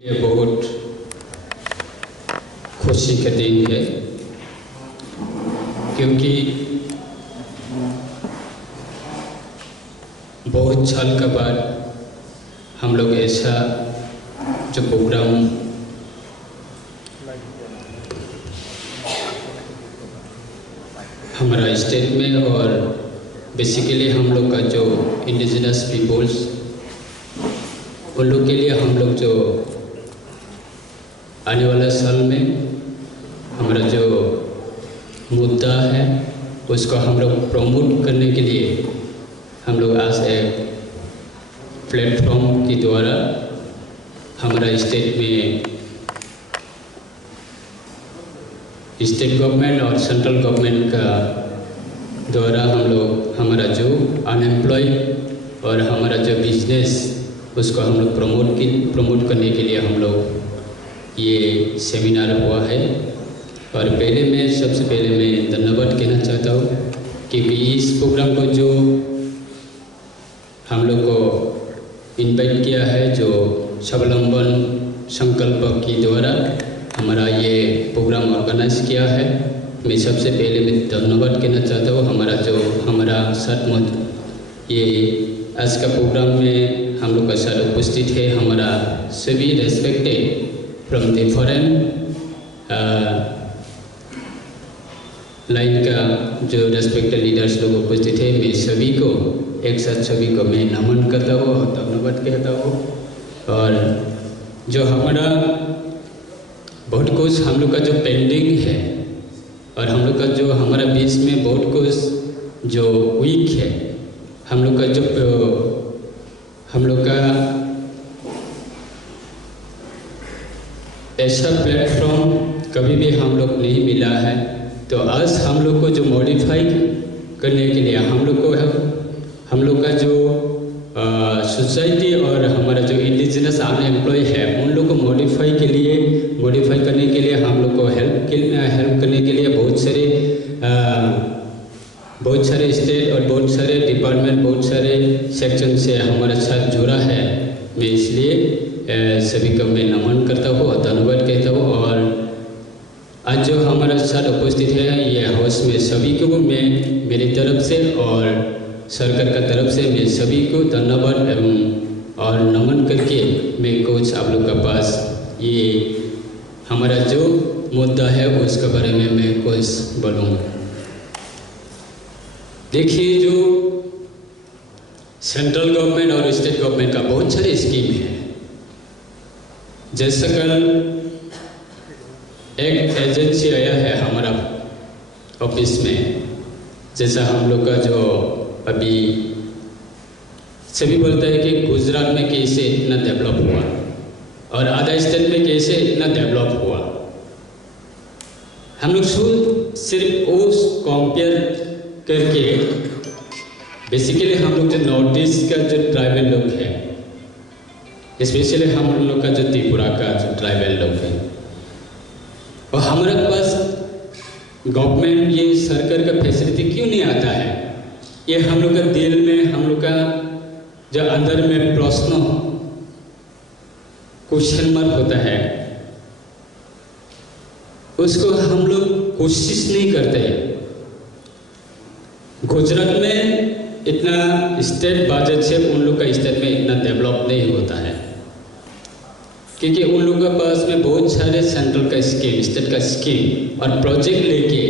ये बहुत खुशी का दिन है क्योंकि बहुत साल के बाद हम लोग ऐसा जो प्रोग्राम हमारा स्टेट में और बेसिकली हम लोग का जो इंडिजिनस पीपल्स उन लोग के लिए हम लोग जो आने वाला साल में हमारा जो मुद्दा है उसको हम लोग प्रमोट करने के लिए हम लोग आज एक प्लेटफॉर्म के द्वारा हमारा स्टेट में स्टेट गवर्नमेंट और सेंट्रल गवर्नमेंट का द्वारा हम लोग हमारा जो अनएम्प्लॉय और हमारा जो बिजनेस उसको हम लोग प्रमोट करने के लिए हम लोग ये सेमिनार हुआ है। और सबसे पहले मैं धन्यवाद कहना चाहता हूँ क्योंकि इस प्रोग्राम को जो हम लोग को इनवाइट किया है जो स्वावलंबन संकल्प के द्वारा हमारा ये प्रोग्राम ऑर्गेनाइज किया है। मैं सबसे पहले मैं धन्यवाद कहना चाहता हूँ हमारा साथ मत ये आज का प्रोग्राम में हम लोग का साथ उपस्थित है हमारा सभी respected from the foreign line का जो रेस्पेक्टेड लीडर्स लोग उपस्थित है। मैं सभी को एक साथ सभी को मैं नमन करता हूँ और धन्यवाद कहता हूँ। और जो हमारा बहुत कुछ हम लोग का जो पेंडिंग है और हम लोग का जो हमारा बीच में बहुत कुछ जो वीक है हम लोग का ऐसा प्लेटफॉर्म कभी भी हम लोग नहीं मिला है। तो आज हम लोग को जो मॉडिफाई करने के लिए हम लोग का जो सोसाइटी और हमारा जो इंडिजिनस अनएम्प्लॉय है उन लोग को मॉडिफाई करने के लिए हम लोग को हेल्प करने के लिए बहुत सारे स्टेट और बहुत सारे डिपार्टमेंट बहुत सारे सेक्शन से हमारे साथ जुड़ा है। मैं इसलिए सभी को मैं नमन करता हूँ और धन्यवाद कहता हूँ। और आज जो हमारे साथ उपस्थित है ये हाउस में सभी को मैं मेरी तरफ से और सरकार का तरफ से मैं सभी को धन्यवाद एवं और नमन करके मैं कुछ आप लोग के पास ये हमारा जो मुद्दा है उसके बारे में मैं कुछ बोलूँगा। देखिए जो सेंट्रल गवर्नमेंट और स्टेट गवर्नमेंट का बहुत सारे स्कीम है। जैसे कल एक एजेंसी आया है हमारा ऑफिस में, जैसा हम लोग का जो अभी सभी बोलता है कि गुजरात में कैसे इतना डेवलप हुआ और अदर स्टेट में कैसे इतना डेवलप हुआ। हम लोग सिर्फ उस कंपेयर करके बेसिकली हम लोग जो नॉर्थ ईस्ट का जो ट्राइबल लोग है स्पेशली हम लोग का जो त्रिपुरा का जो ट्राइबल लोग है और हमारे पास गवर्नमेंट ये सरकार का फैसिलिटी क्यों नहीं आता है, ये हम लोग का दिल में हम लोग का जो अंदर में प्रश्न क्वेश्चन मार्क होता है उसको हम लोग कोशिश नहीं करते हैं। गुजरात में इतना स्टेट बजट से उन लोग का स्टेट में इतना डेवलप नहीं होता है क्योंकि उन लोगों के पास में बहुत सारे सेंट्रल का स्कीम स्टेट का स्कीम और प्रोजेक्ट लेके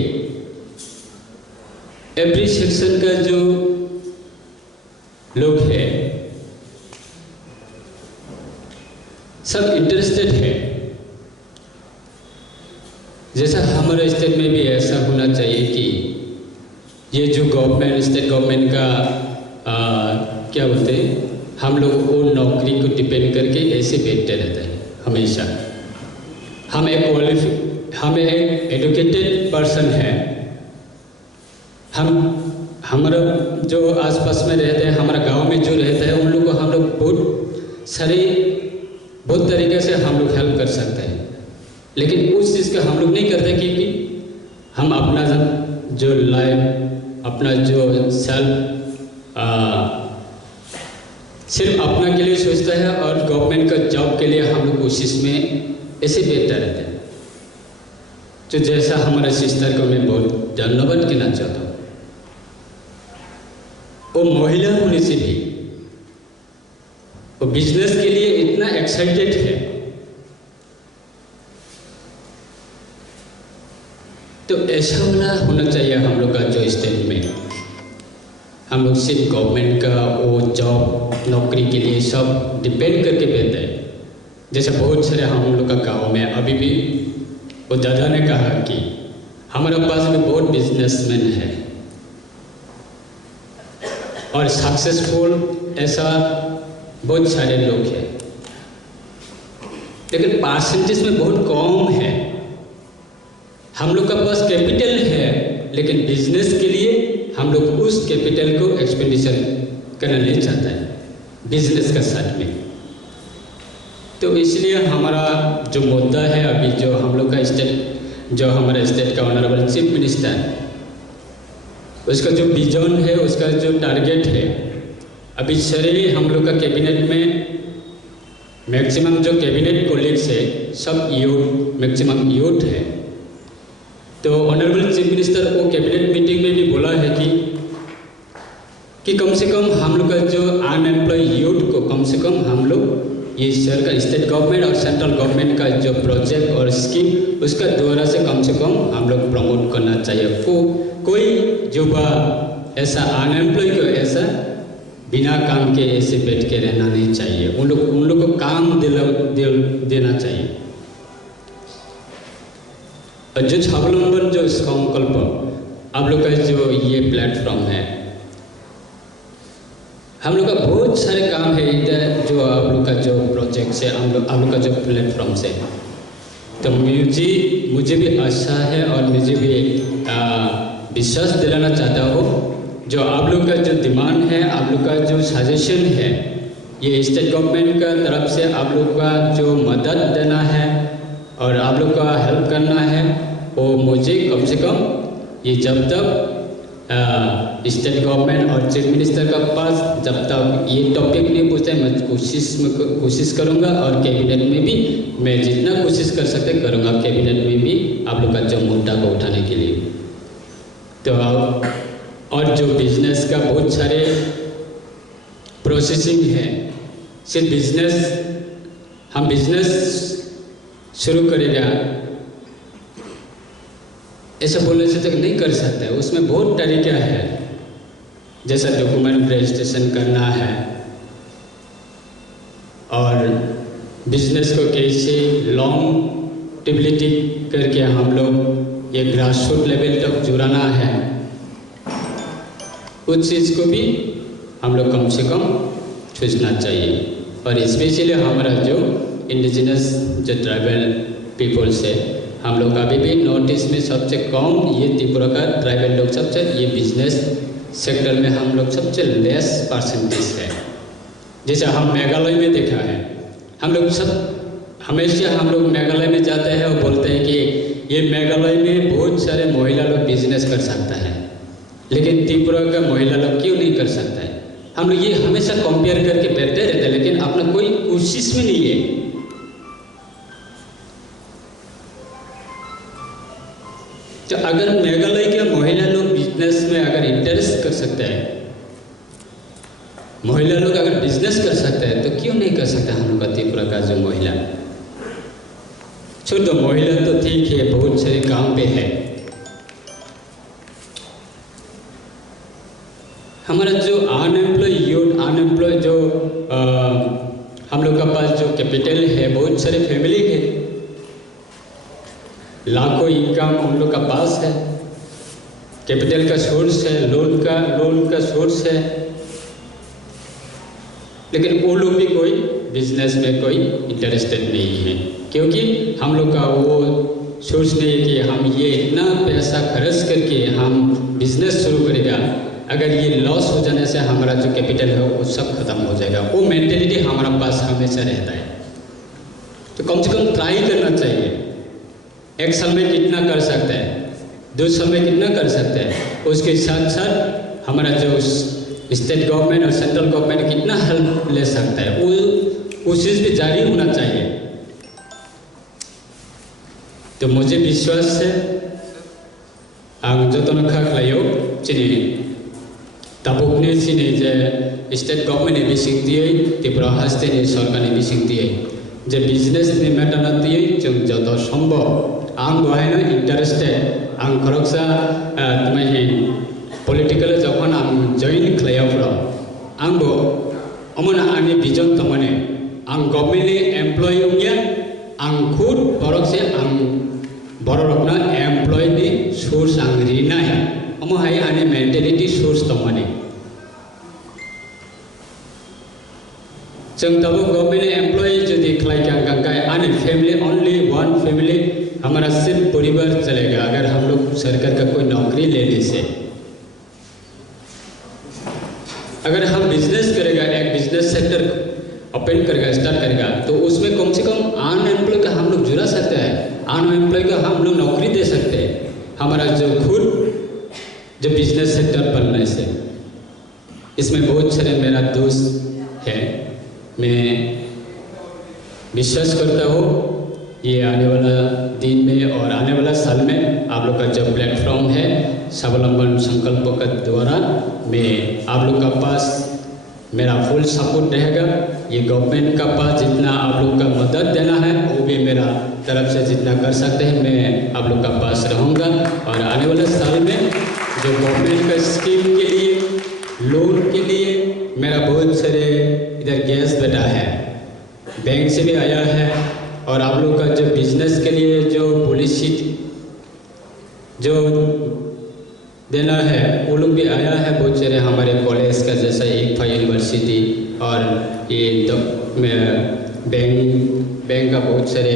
एवरी सेक्शन का जो लोग है सब इंटरेस्टेड है। जैसा हमारे स्टेट में भी ऐसा होना चाहिए कि ये जो गवर्नमेंट स्टेट गवर्नमेंट का क्या बोलते हैं हम लोग वो नौकरी को डिपेंड करके ऐसे बैठते रहते हैं हमेशा। हम एक एजुकेटेड पर्सन है, हमारा जो आसपास में रहते हैं हमारा गांव में जो रहता है उन लोग को हम लोग बहुत तरीके से हम लोग हेल्प कर सकते हैं। लेकिन उस चीज़ का हम लोग नहीं करते क्योंकि हम अपना जो लाइफ अपना जो सिर्फ अपना के लिए सोचता है और गवर्नमेंट का जॉब के लिए हम लोग कोशिश में ऐसे बैठता रहता है। तो जैसा हमारे सिस्टर को मैं बहुत धन्यवाद कहना चाहता हूँ। वो महिला होने से भी वो बिजनेस के लिए इतना एक्साइटेड है। तो ऐसा होना चाहिए हम लोग का जो स्टेट में। हम लोग सिर्फ गवर्नमेंट का वो जॉब नौकरी के लिए सब डिपेंड करके बैठते हैं। जैसे बहुत सारे हम लोग का गाँव में अभी भी वो दादा ने कहा कि हमारे पास भी बहुत बिजनेसमैन है और सक्सेसफुल ऐसा बहुत सारे लोग हैं, लेकिन परसेंटेज में बहुत कम है। हम लोग का पास कैपिटल है, लेकिन बिजनेस के लिए हम लोग उस कैपिटल को एक्सपेंडिचर करना नहीं चाहता है बिजनेस का साथ में। तो इसलिए हमारा जो मुद्दा है अभी, जो हम लोग का स्टेट, जो हमारा स्टेट का ऑनरेबल चीफ मिनिस्टर, उसका जो विजन है, उसका जो टारगेट है, अभी सारे हम लोग का कैबिनेट में मैक्सिमम जो कैबिनेट कोलीग्स है सब यूथ, मैक्सिमम यूथ है। तो ऑनरेबल चीफ मिनिस्टर वो कैबिनेट मीटिंग में भी बोला है कि कम से कम हम लोग का जो अनएम्प्लॉय यूथ को कम से कम हम लोग ये सरकार, स्टेट गवर्नमेंट और सेंट्रल गवर्नमेंट का जो प्रोजेक्ट और स्कीम उसका द्वारा से कम हम लोग प्रमोट करना चाहिए। कोई युवा ऐसा अनएम्प्लॉय को ऐसा बिना काम के ऐसे बैठ के रहना नहीं चाहिए। उन लोग को काम देना चाहिए। और जो स्वावलंबन जो संकल्प आप लोग का जो ये प्लेटफॉर्म है, हम लोग का बहुत सारे काम है इधर, जो आप लोग का जो प्रोजेक्ट से आप लोग का जो प्लेटफॉर्म से, तो मुझे भी आशा है और मुझे भी विश्वास दिलाना चाहता हूँ, जो आप लोग का जो डिमांड है, आप लोग का जो सजेशन है, ये स्टेट गवर्नमेंट का तरफ से आप लोग का जो मदद देना है और आप लोग का हेल्प करना है, वो मुझे कम से कम ये जब तक स्टेट गवर्नमेंट और चीफ मिनिस्टर का पास जब तक ये टॉपिक नहीं पूछते, मैं कोशिश करूँगा और कैबिनेट में भी मैं जितना कोशिश कर सकते करूँगा, कैबिनेट में भी आप लोग का जो मुद्दा को उठाने के लिए। तो और जो बिजनेस का बहुत सारे प्रोसेसिंग है, सिर्फ हम बिजनेस शुरू करेगा ऐसा बोलने से तक नहीं कर सकते है। उसमें बहुत तरीका है, जैसा डॉक्यूमेंट रजिस्ट्रेशन करना है और बिजनेस को कैसे लॉन्गेबिलिटी करके हम लोग ये ग्रासरूट लेवल तक जुड़ाना है, उस चीज़ को भी हम लोग कम से कम सोचना चाहिए। और स्पेशली हमारा जो इंडिजिनस जो ट्राइबल पीपल्स है, हम लोग अभी भी नॉर्थ ईस्ट में सबसे कम ये त्रिपुरा का ट्राइबल लोग सबसे ये बिजनेस सेक्टर में हम लोग सबसे लेस परसेंटेज है। जैसे हम मेघालय में देखा है, हम लोग सब हमेशा हम लोग मेघालय में जाते हैं और बोलते हैं कि ये मेघालय में बहुत सारे महिला लोग बिजनेस कर सकता है, लेकिन त्रिपुरा का महिला लोग क्यों नहीं कर सकता है। हम लोग ये हमेशा कंपेयर करके बैठते रहते हैं, लेकिन अपना कोई कोशिश में नहीं है। तो अगर मेघालय के महिला लोग बिजनेस में अगर इंटरेस्ट कर सकते हैं, महिला लोग अगर बिजनेस कर सकते हैं, तो क्यों नहीं कर सकते हम लोग का त्रिपुरा का जो महिला। छोड़ो महिला तो ठीक है, बहुत सारे काम पे है। हमारा जो अनएम्प्लॉय जो हम लोग का पास जो कैपिटल है, बहुत सारे फैमिली है, लाखों इनकम उन लोग का पास है, कैपिटल का सोर्स है, लोन का सोर्स है, लेकिन वो लोग भी कोई बिजनेस में कोई इंटरेस्टेड नहीं है, क्योंकि हम लोग का वो सोच नहीं है कि हम ये इतना पैसा खर्च करके हम बिजनेस शुरू करेगा, अगर ये लॉस हो जाने से हमारा जो कैपिटल है वो सब खत्म हो जाएगा। वो मेंटेलिटी हमारा पास हमेशा रहता है। तो कम से कम ट्राई करना चाहिए। एक साल में कितना कर सकते हैं, 2 साल में कितना कर सकते हैं, उसके साथ साथ हमारा जो स्टेट गवर्नमेंट और सेंट्रल गवर्नमेंट कितना हेल्प ले सकता है, वो चीज़ भी जारी होना चाहिए। तो मुझे विश्वास है आं जतन खालायो चिनी ताबुकने चिनी जे स्टेट गवर्नमेंट ने बिसिंग दिए त्रिपुरा हास्ते ने सरकार ने बिसिंग दिए जे बिजनेस ने मेटाना दिए जों जत सम्भव आं बहायनो इंटरेस्टेड आं खरकसा तुम्हें पॉलिटिकल जखन आं जॉइन खालायाफ्रा आंबो अमना आंनि विजन तमने आं गवर्नमेंट एम्प्लॉय उंगिया आं खुद बरक से आं बरकना एम्प्लॉय नि सोर्स आं रिनाय अमहाय आंनि मेंटेलिटी सोर्स तमने जों तब गवर्नमेंट एम्प्लॉय यदि खालाय आंनि फैमिली ओनली वन फैमिली हमारा सिर्फ परिवार चलेगा अगर हम लोग सरकार का कोई नौकरी लेने से। अगर हम बिजनेस करेगा एक बिजनेस सेक्टर ओपन करेगा स्टार्ट करेगा तो उसमें कम से कम अनएम्प्लॉय का हम लोग जुड़ा सकते हैं, अनएम्प्लॉय का हम लोग नौकरी दे सकते हैं हमारा जो खुद जो बिजनेस सेक्टर बनने से। इसमें बहुत सारे मेरा दोस्त है, मैं विश्वास करता हूँ ये आने वाला दिन में और आने वाला साल में आप लोग का जो प्लेटफॉर्म है स्वावलंबन संकल्प के द्वारा मैं आप लोग का पास मेरा फुल सपोर्ट रहेगा। ये गवर्नमेंट का पास जितना आप लोग का मदद देना है वो भी मेरा तरफ से जितना कर सकते हैं मैं आप लोग का पास रहूँगा। और आने वाले साल में जो गवर्नमेंट का स्कीम के लिए लोन के लिए मेरा बहुत सारे इधर गैस बैठा है, बैंक से भी आया है और आप लोग का जो बिजनेस के लिए जो पॉलिसी जो देना है वो लोग भी आया है बहुत सारे हमारे कॉलेज का जैसा एक यूनिवर्सिटी और ये बैंक का बहुत सारे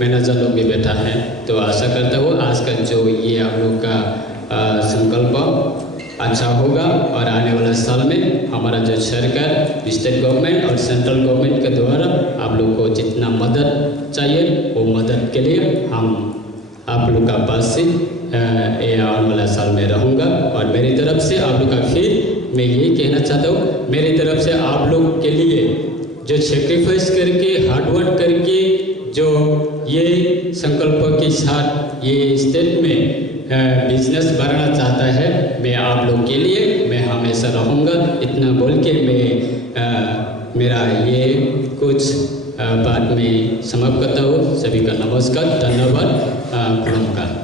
मैनेजर लोग भी बैठा है। तो आशा करता हूँ आज का जो ये आप लोग का संकल्प अच्छा होगा और आने वाला साल में हमारा जो सरकार स्टेट गवर्नमेंट और सेंट्रल गवर्नमेंट के द्वारा आप लोग को जितना मदद चाहिए वो मदद के लिए हम आप लोग का पास से आने वाला साल में रहूँगा। और मेरी तरफ से आप लोग का फिर मैं यही कहना चाहता हूँ, मेरी तरफ से आप लोग के लिए जो सेक्रीफाइस करके हार्डवर्क करके जो ये संकल्प के साथ ये स्टेट में बिजनेस बढ़ना चाहता है मैं आप लोग के लिए मैं हमेशा रहूँगा। इतना बोल के मैं मेरा ये कुछ बात में समाप्त करता हूँ। सभी का नमस्कार, धन्यवाद, नमस्कार।